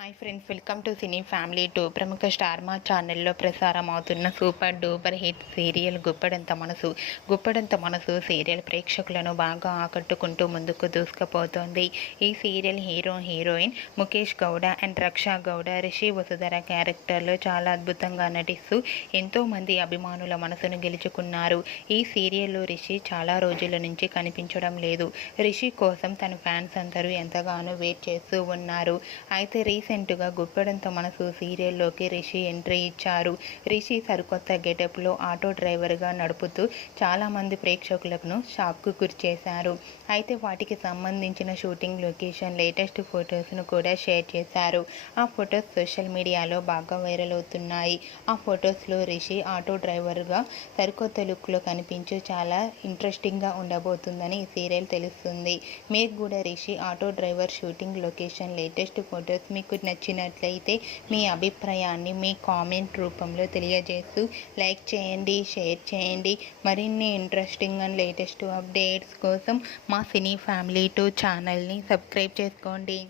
Hi friends, welcome to cine family 2. ప్రముఖ star Maa ఛానల్లో ప్రసారం అవుతున్న super duper hit serial Guppedantha Manasu serial ప్రేక్షకులను బాగా ఆకట్టుకుంటూ ముందుకు దూసుకుపోతోంది. ఈ serial heroine Mukesh Gowda and Raksha Gowda, Rishi Vasudhara క్యారెక్టర్లో చాలా అద్భుతంగా నటిస్తూ ఎంతోమంది అభిమానుల మనసును గెలుచుకున్నారు. ఈ సీరియల్లో రిషి చాలా రోజుల నుంచి కనిపించడం లేదు. రిషి కోసం తన ఫ్యాన్స్ అందరూ ఎంతగానో వెయిట్ చేస్తూ ఉన్నారు. అయితే రీసెంట్గా గుప్పెడంత మనసు సీరియల్లోకి రిషి ఎంట్రీ ఇచ్చారు. రిషి సరికొత్త గెటప్లో ఆటో డ్రైవర్గా నడుపుతూ చాలామంది ప్రేక్షకులను షాక్కు గురిచేశారు. అయితే వాటికి సంబంధించిన షూటింగ్ లొకేషన్ లేటెస్ట్ ఫొటోస్ను కూడా షేర్ చేశారు. ఆ ఫొటోస్ సోషల్ మీడియాలో బాగా వైరల్ అవుతున్నాయి. ఆ ఫొటోస్లో రిషి ఆటో డ్రైవర్గా సరికొత్త లుక్లో కనిపించు చాలా ఇంట్రెస్టింగ్గా ఉండబోతుందని ఈ సీరియల్ తెలుస్తుంది. మీకు కూడా Rishi auto driver shooting location latest photos మీకు నచ్చినట్లయితే మీ అభిప్రాయాన్ని మీ కామెంట్ రూపంలో తెలియజేస్తూ లైక్ చేయండి, షేర్ చేయండి. మరిన్ని ఇంట్రెస్టింగ్ అండ్ లేటెస్ట్ అప్డేట్స్ కోసం మా సినీ ఫ్యామిలీ 2 ఛానల్ని సబ్స్క్రైబ్ చేసుకోండి.